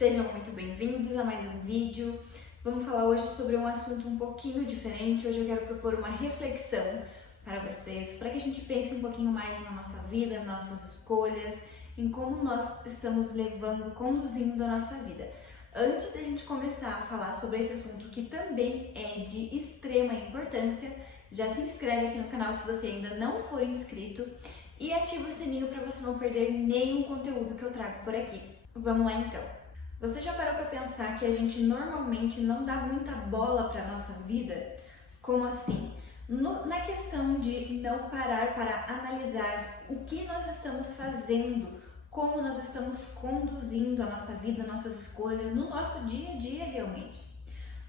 Sejam muito bem-vindos a mais um vídeo. Vamos falar hoje sobre um assunto um pouquinho diferente. Hoje eu quero propor uma reflexão para vocês, para que a gente pense um pouquinho mais na nossa vida, nas nossas escolhas, em como nós estamos levando, conduzindo a nossa vida. Antes da gente começar a falar sobre esse assunto que também é de extrema importância, já se inscreve aqui no canal se você ainda não for inscrito e ativa o sininho para você não perder nenhum conteúdo que eu trago por aqui. Vamos lá então. Você já parou para pensar que a gente normalmente não dá muita bola para a nossa vida? Como assim? Na questão de não parar para analisar o que nós estamos fazendo, como nós estamos conduzindo a nossa vida, nossas escolhas, no nosso dia a dia realmente.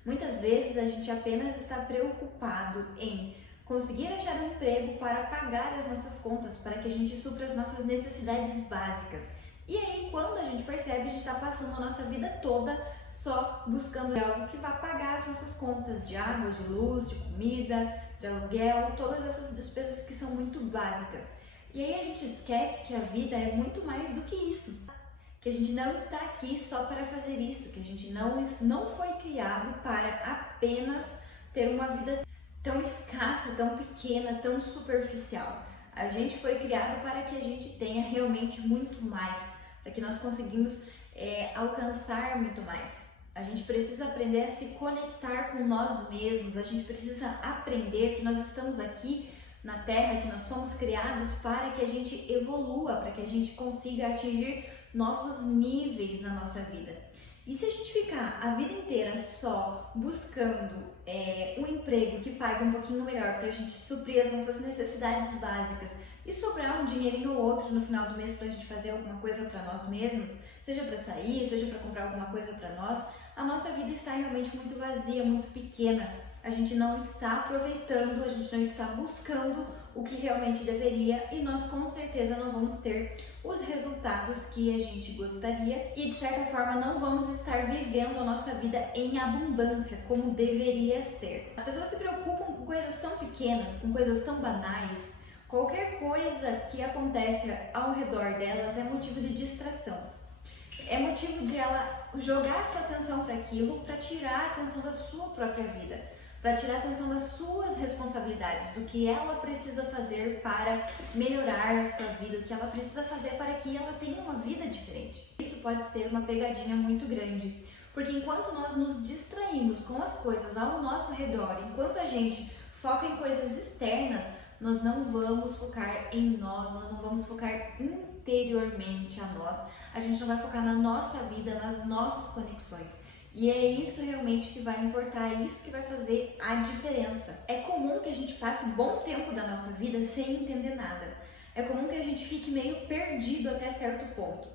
Muitas vezes a gente apenas está preocupado em conseguir achar um emprego para pagar as nossas contas, para que a gente supra as nossas necessidades básicas. E aí, quando a gente percebe, a gente está passando a nossa vida toda só buscando algo que vai pagar as nossas contas de água, de luz, de comida, de aluguel, todas essas despesas que são muito básicas. E aí a gente esquece que a vida é muito mais do que isso. Que a gente não está aqui só para fazer isso, que a gente não foi criado para apenas ter uma vida tão escassa, tão pequena, tão superficial. A gente foi criado para que a gente tenha realmente muito mais, para que nós conseguimos alcançar muito mais. A gente precisa aprender a se conectar com nós mesmos, a gente precisa aprender que nós estamos aqui na Terra, que nós fomos criados para que a gente evolua, para que a gente consiga atingir novos níveis na nossa vida. E se a gente ficar a vida inteira só buscando um emprego que pague um pouquinho melhor para a gente suprir as nossas necessidades básicas e sobrar um dinheirinho ou outro no final do mês para a gente fazer alguma coisa para nós mesmos, seja para sair, seja para comprar alguma coisa para nós, a nossa vida está realmente muito vazia, muito pequena. A gente não está aproveitando, a gente não está buscando o que realmente deveria e nós com certeza não vamos ter os resultados que a gente gostaria e de certa forma não vamos estar vivendo a nossa vida em abundância como deveria ser. As pessoas se preocupam com coisas tão pequenas, com coisas tão banais. Qualquer coisa que acontece ao redor delas é motivo de distração. É motivo de ela jogar sua atenção para aquilo, para tirar a atenção da sua própria vida, para tirar a atenção das suas responsabilidades, do que ela precisa fazer para melhorar a sua vida, o que ela precisa fazer para que ela tenha uma vida diferente. Isso pode ser uma pegadinha muito grande, porque enquanto nós nos distraímos com as coisas ao nosso redor, enquanto a gente foca em coisas externas, nós não vamos focar em nós não vamos focar interiormente a nós, a gente não vai focar na nossa vida, nas nossas conexões. E é isso realmente que vai importar, é isso que vai fazer a diferença. É comum que a gente passe bom tempo da nossa vida sem entender nada. É comum que a gente fique meio perdido até certo ponto.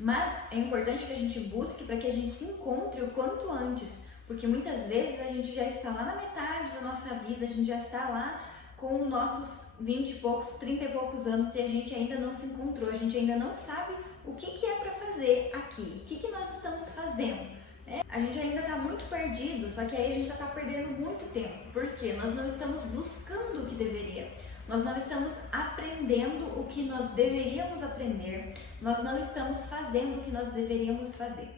Mas é importante que a gente busque para que a gente se encontre o quanto antes, porque muitas vezes a gente já está lá na metade da nossa vida, a gente já está lá com nossos 20 e poucos, 30 e poucos anos e a gente ainda não se encontrou, a gente ainda não sabe o que é para fazer aqui, o que nós estamos fazendo. A gente ainda está muito perdido, só que aí a gente já está perdendo muito tempo, porque nós não estamos buscando o que deveria, nós não estamos aprendendo o que nós deveríamos aprender, nós não estamos fazendo o que nós deveríamos fazer.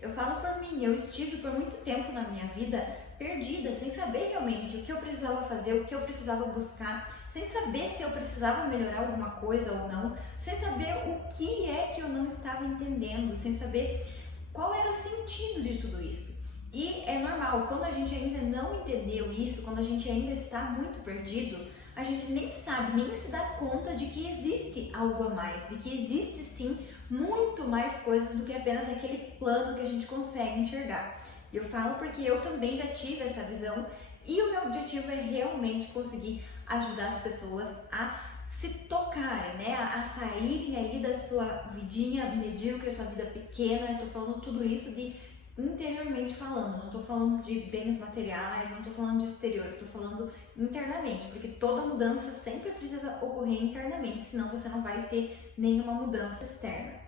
Eu falo por mim, eu estive por muito tempo na minha vida perdida, sem saber realmente o que eu precisava fazer, o que eu precisava buscar, sem saber se eu precisava melhorar alguma coisa ou não, sem saber o que é que eu não estava entendendo, sem saber qual era o sentido de tudo isso. E é normal, quando a gente ainda não entendeu isso, quando a gente ainda está muito perdido, a gente nem sabe, nem se dá conta de que existe algo a mais, de que existe sim muito mais coisas do que apenas aquele plano que a gente consegue enxergar. Eu falo porque eu também já tive essa visão e o meu objetivo é realmente conseguir ajudar as pessoas a se tocarem, né? A saírem aí da sua vidinha medíocre, sua vida pequena. Eu tô falando tudo isso de interiormente falando, não tô falando de bens materiais, não tô falando de exterior, eu tô falando internamente, porque toda mudança sempre precisa ocorrer internamente, senão você não vai ter nenhuma mudança externa.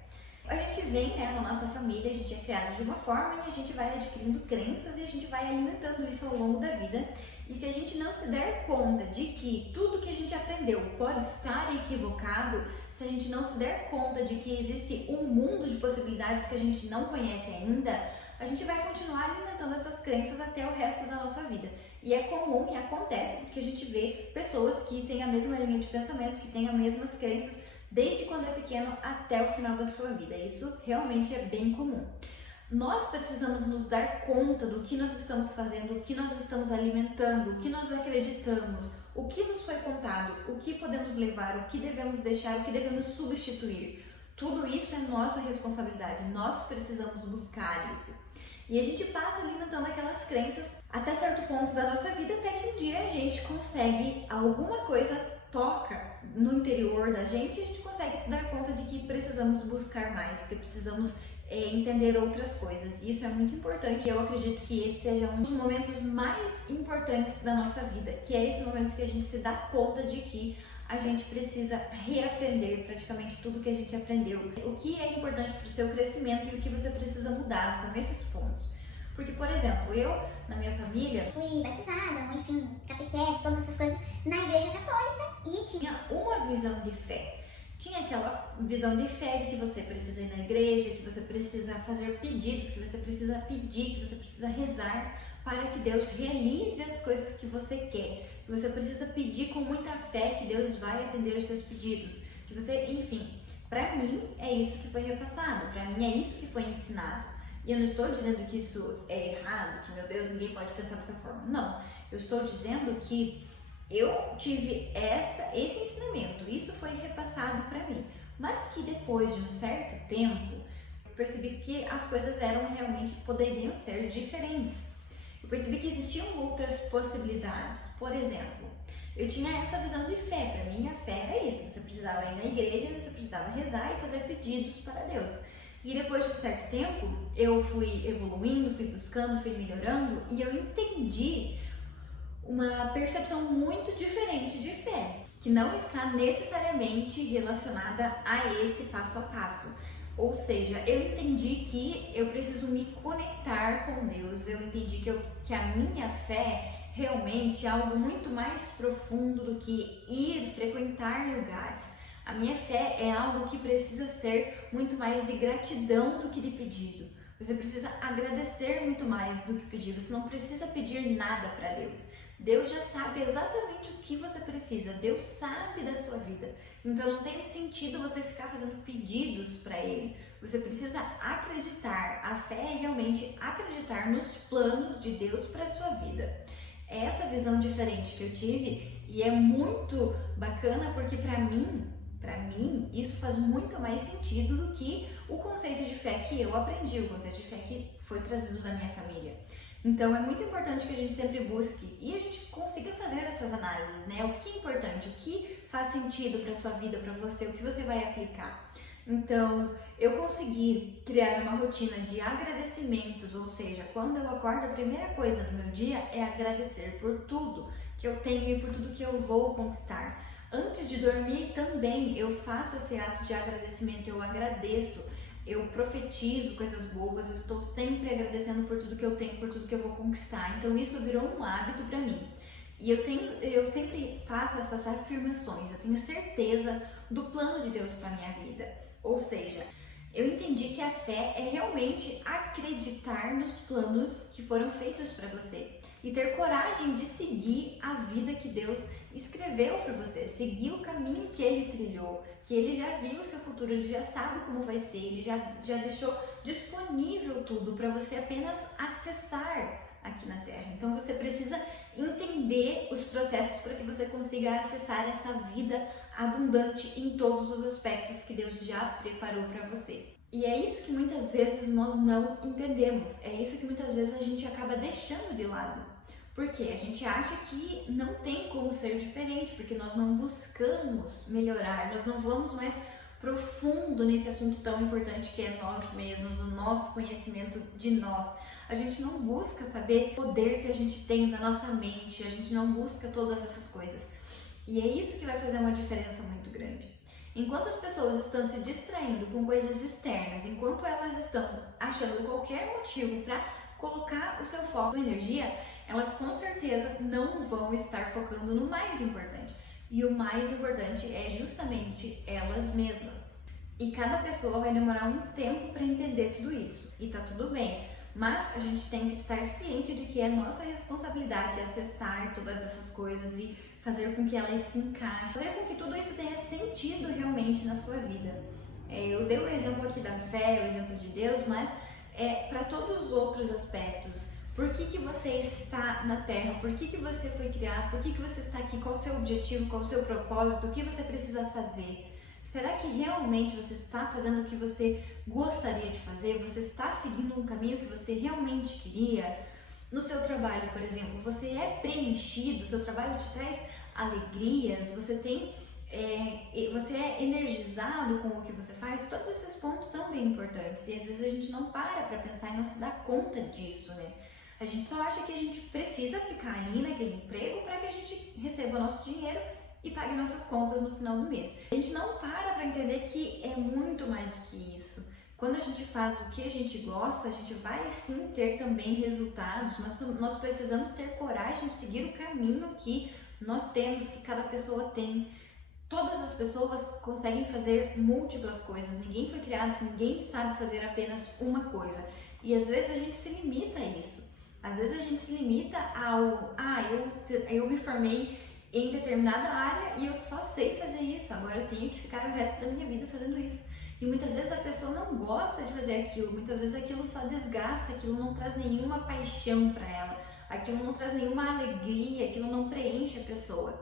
A gente vem, na nossa família, a gente é criado de uma forma e a gente vai adquirindo crenças e a gente vai alimentando isso ao longo da vida. E se a gente não se der conta de que tudo que a gente aprendeu pode estar equivocado, se a gente não se der conta de que existe um mundo de possibilidades que a gente não conhece ainda, a gente vai continuar alimentando essas crenças até o resto da nossa vida. E é comum e acontece porque a gente vê pessoas que têm a mesma linha de pensamento, que têm as mesmas crenças desde quando é pequeno até o final da sua vida. Isso realmente é bem comum. Nós precisamos nos dar conta do que nós estamos fazendo, o que nós estamos alimentando, o que nós acreditamos, o que nos foi contado, o que podemos levar, o que devemos deixar, o que devemos substituir. Tudo isso é nossa responsabilidade, nós precisamos buscar isso. E a gente passa alimentando aquelas crenças até certo ponto da nossa vida, até que um dia a gente consegue, alguma coisa toca no interior da gente e a gente consegue se dar conta de que precisamos buscar mais, que precisamos entender outras coisas. E isso é muito importante. Eu acredito que esse seja um dos momentos mais importantes da nossa vida, que é esse momento que a gente se dá conta de que a gente precisa reaprender praticamente tudo que a gente aprendeu. O que é importante para o seu crescimento e o que você precisa mudar, são esses pontos. Porque, por exemplo, eu, na minha família, fui batizada, enfim, catequese, todas essas coisas, na igreja católica e tinha uma visão de fé. Tinha aquela visão de fé de que você precisa ir na igreja, que você precisa fazer pedidos, que você precisa pedir, que você precisa rezar para que Deus realize as coisas que você quer. Que você precisa pedir com muita fé que Deus vai atender os seus pedidos. Que você, enfim, para mim é isso que foi repassado, para mim é isso que foi ensinado. E eu não estou dizendo que isso é errado, que meu Deus, ninguém pode pensar dessa forma. Não, eu estou dizendo que eu tive esse ensinamento, isso foi repassado para mim, mas que depois de um certo tempo, eu percebi que as coisas poderiam ser diferentes. Eu percebi que existiam outras possibilidades. Por exemplo, eu tinha essa visão de fé. Para mim, a fé era isso. Você precisava ir na igreja, você precisava rezar e fazer pedidos para Deus. E depois de um certo tempo, eu fui evoluindo, fui buscando, fui melhorando e eu entendi uma percepção muito diferente de fé, que não está necessariamente relacionada a esse passo a passo. Ou seja, eu entendi que eu preciso me conectar com Deus, eu entendi que a minha fé realmente é algo muito mais profundo do que ir frequentar lugares. A minha fé é algo que precisa ser muito mais de gratidão do que de pedido. Você precisa agradecer muito mais do que pedir, você não precisa pedir nada para Deus. Deus já sabe exatamente o que você precisa, Deus sabe da sua vida. Então não tem sentido você ficar fazendo pedidos para Ele. Você precisa acreditar, a fé é realmente acreditar nos planos de Deus para a sua vida. É essa visão diferente que eu tive e é muito bacana porque para mim, isso faz muito mais sentido do que o conceito de fé que eu aprendi, o conceito de fé que foi trazido da minha família. Então é muito importante que a gente sempre busque e a gente consiga fazer essas análises, né? O que é importante, o que faz sentido para sua vida, para você, o que você vai aplicar. Então eu consegui criar uma rotina de agradecimentos, ou seja, quando eu acordo, a primeira coisa do meu dia é agradecer por tudo que eu tenho e por tudo que eu vou conquistar. Antes de dormir também eu faço esse ato de agradecimento, eu agradeço. Eu profetizo coisas boas, eu estou sempre agradecendo por tudo que eu tenho, por tudo que eu vou conquistar. Então isso virou um hábito para mim. E eu sempre faço essas afirmações, eu tenho certeza do plano de Deus para minha vida. Ou seja, eu entendi que a fé é realmente acreditar nos planos que foram feitos para você e ter coragem de seguir a vida que Deus escreveu para você, seguir o caminho que Ele trilhou, que Ele já viu o seu futuro, Ele já sabe como vai ser, Ele já deixou disponível tudo para você apenas acessar aqui na Terra. Então você precisa entender os processos para que você consiga acessar essa vida abundante em todos os aspectos que Deus já preparou para você. E é isso que muitas vezes nós não entendemos, é isso que muitas vezes a gente acaba deixando de lado. Porque a gente acha que não tem como ser diferente, porque nós não buscamos melhorar, nós não vamos mais profundo nesse assunto tão importante que é nós mesmos, o nosso conhecimento de nós. A gente não busca saber o poder que a gente tem na nossa mente, a gente não busca todas essas coisas. E é isso que vai fazer uma diferença muito grande. Enquanto as pessoas estão se distraindo com coisas externas, enquanto elas estão achando qualquer motivo para colocar o seu foco e energia, elas com certeza não vão estar focando no mais importante, E o mais importante é justamente elas mesmas. E cada pessoa vai demorar um tempo para entender tudo isso. E tá tudo bem. Mas a gente tem que estar ciente de que é nossa responsabilidade acessar todas essas coisas e fazer com que elas se encaixem, fazer com que tudo isso tenha sentido realmente na sua vida. Eu dei o exemplo aqui da fé, o exemplo de Deus, mas para todos os outros aspectos. Por que você está na Terra? Por que você foi criado? Por que você está aqui? Qual o seu objetivo? Qual o seu propósito? O que você precisa fazer? Será que realmente você está fazendo o que você gostaria de fazer? Você está seguindo um caminho que você realmente queria? No seu trabalho, por exemplo, você é preenchido? O seu trabalho te traz alegrias? Você é energizado com o que você faz? Todos esses pontos são bem importantes e às vezes a gente não para pensar e não se dá conta disso, né? A gente só acha que a gente precisa ficar ali naquele emprego para que a gente receba o nosso dinheiro e pague nossas contas no final do mês. A gente não para entender que é muito mais do que isso. Quando a gente faz o que a gente gosta, a gente vai sim ter também resultados, mas nós precisamos ter coragem de seguir o caminho que nós temos, que cada pessoa tem. Todas as pessoas conseguem fazer múltiplas coisas, ninguém foi criado, ninguém sabe fazer apenas uma coisa. E às vezes a gente se limita a isso. Às vezes a gente se limita ao, eu me formei em determinada área e eu só sei fazer isso, agora eu tenho que ficar o resto da minha vida fazendo isso. E muitas vezes a pessoa não gosta de fazer aquilo, muitas vezes aquilo só desgasta, aquilo não traz nenhuma paixão para ela, aquilo não traz nenhuma alegria, aquilo não preenche a pessoa.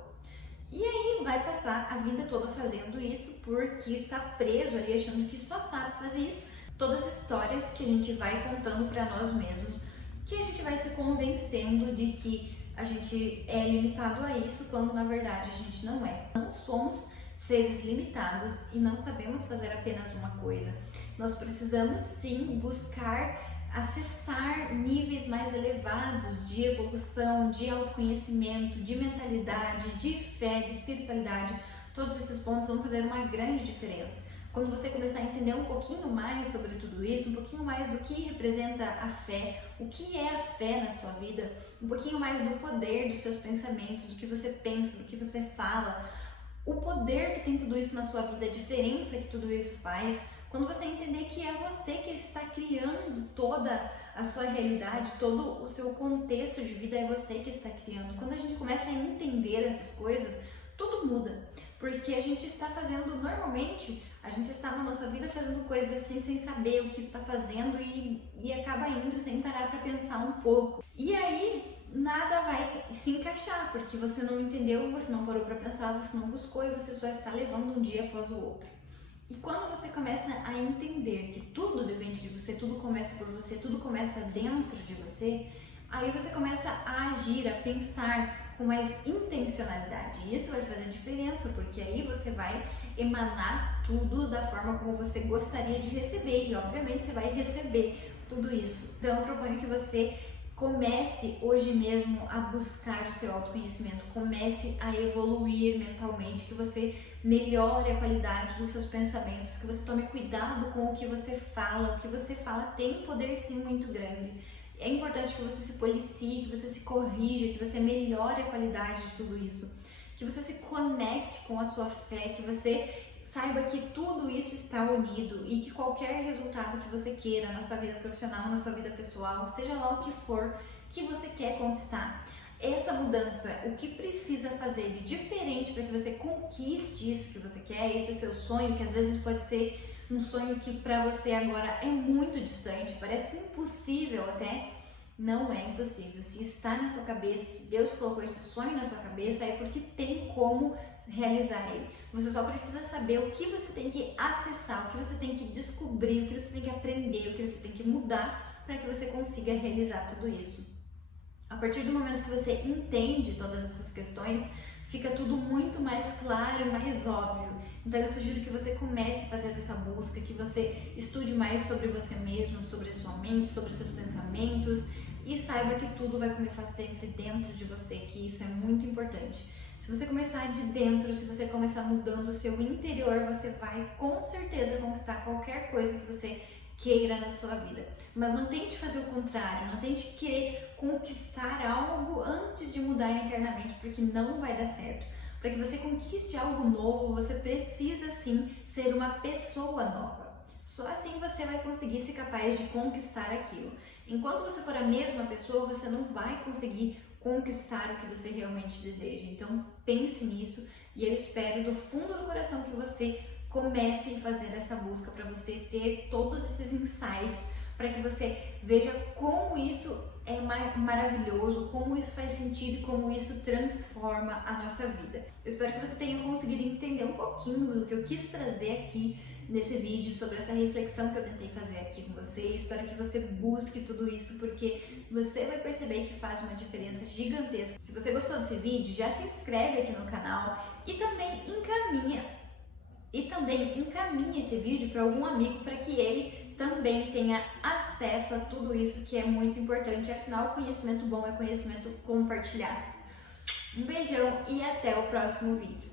E aí vai passar a vida toda fazendo isso porque está preso ali achando que só sabe fazer isso. Todas as histórias que a gente vai contando para nós mesmos, que a gente vai se convencendo de que a gente é limitado a isso, quando na verdade a gente não é. Não somos seres limitados e não sabemos fazer apenas uma coisa. Nós precisamos sim buscar acessar níveis mais elevados de evolução, de autoconhecimento, de mentalidade, de fé, de espiritualidade. Todos esses pontos vão fazer uma grande diferença. Quando você começar a entender um pouquinho mais sobre tudo isso, um pouquinho mais do que representa a fé, o que é a fé na sua vida, um pouquinho mais do poder dos seus pensamentos, do que você pensa, do que você fala, o poder que tem tudo isso na sua vida, a diferença que tudo isso faz, quando você entender que é você que está criando toda a sua realidade, todo o seu contexto de vida, é você que está criando. Quando a gente começa a entender essas coisas, tudo muda. Porque a gente está fazendo, normalmente, a gente está na nossa vida fazendo coisas assim sem saber o que está fazendo e acaba indo sem parar para pensar um pouco. E aí, nada vai se encaixar, porque você não entendeu, você não parou para pensar, você não buscou e você só está levando um dia após o outro. E quando você começa a entender que tudo depende de você, tudo começa por você, tudo começa dentro de você, aí você começa a agir, a pensar com mais intencionalidade. E isso vai fazer diferença, porque aí você vai emanar tudo da forma como você gostaria de receber e obviamente você vai receber tudo isso. Então eu proponho que você comece hoje mesmo a buscar o seu autoconhecimento, comece a evoluir mentalmente, que você melhore a qualidade dos seus pensamentos, que você tome cuidado com o que você fala. O que você fala tem um poder sim muito grande. É importante que você se policie, que você se corrija, que você melhore a qualidade de tudo isso, que você se conecte com a sua fé, que você saiba que tudo isso está unido e que qualquer resultado que você queira na sua vida profissional, na sua vida pessoal, seja lá o que for que você quer conquistar, essa mudança, o que precisa fazer de diferente para que você conquiste isso que você quer, esse seu sonho, que às vezes pode ser um sonho que para você agora é muito distante, parece impossível até. Não é impossível. Se está na sua cabeça, se Deus colocou esse sonho na sua cabeça, é porque tem como realizar ele. Você só precisa saber o que você tem que acessar, o que você tem que descobrir, o que você tem que aprender, o que você tem que mudar para que você consiga realizar tudo isso. A partir do momento que você entende todas essas questões, fica tudo muito mais claro e mais óbvio. Então eu sugiro que você comece a fazer essa busca, que você estude mais sobre você mesmo, sobre a sua mente, sobre os seus pensamentos e saiba que tudo vai começar sempre dentro de você, que isso é muito importante. Se você começar de dentro, se você começar mudando o seu interior, você vai com certeza conquistar qualquer coisa que você queira na sua vida. Mas não tente fazer o contrário, não tente querer conquistar algo antes de mudar internamente, porque não vai dar certo. Para que você conquiste algo novo, você precisa sim ser uma pessoa nova. Só assim você vai conseguir ser capaz de conquistar aquilo. Enquanto você for a mesma pessoa, você não vai conseguir conquistar o que você realmente deseja. Então pense nisso e eu espero do fundo do coração que você comece a fazer essa busca para você ter todos esses insights, para que você veja como isso é maravilhoso, como isso faz sentido e como isso transforma a nossa vida. Eu espero que você tenha conseguido entender um pouquinho do que eu quis trazer aqui nesse vídeo, sobre essa reflexão que eu tentei fazer aqui com você. Espero que você busque tudo isso, porque você vai perceber que faz uma diferença gigantesca. Se você gostou desse vídeo, já se inscreve aqui no canal e também encaminha esse vídeo para algum amigo, para que ele também tenha acesso a tudo isso, que é muito importante. Afinal, conhecimento bom é conhecimento compartilhado. Um beijão e até o próximo vídeo.